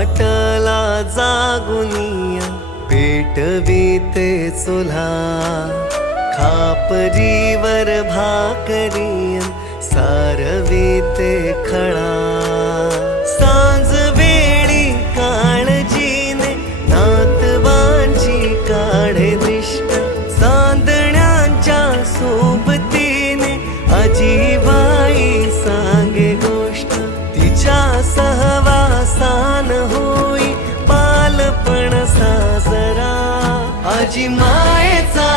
पाटला जागुनिया पेटवीते चुल्हा, खापरीवर भाकरिया सारवीते खळा। सांज वेळी काळजीने नातवांची काढे दृष्ट, चांदण्यांच्या सोबतीने आजीबाई सांगे गोष्ट। तिच्या सहवासान होई बालपण साजरा, आजी मायेचा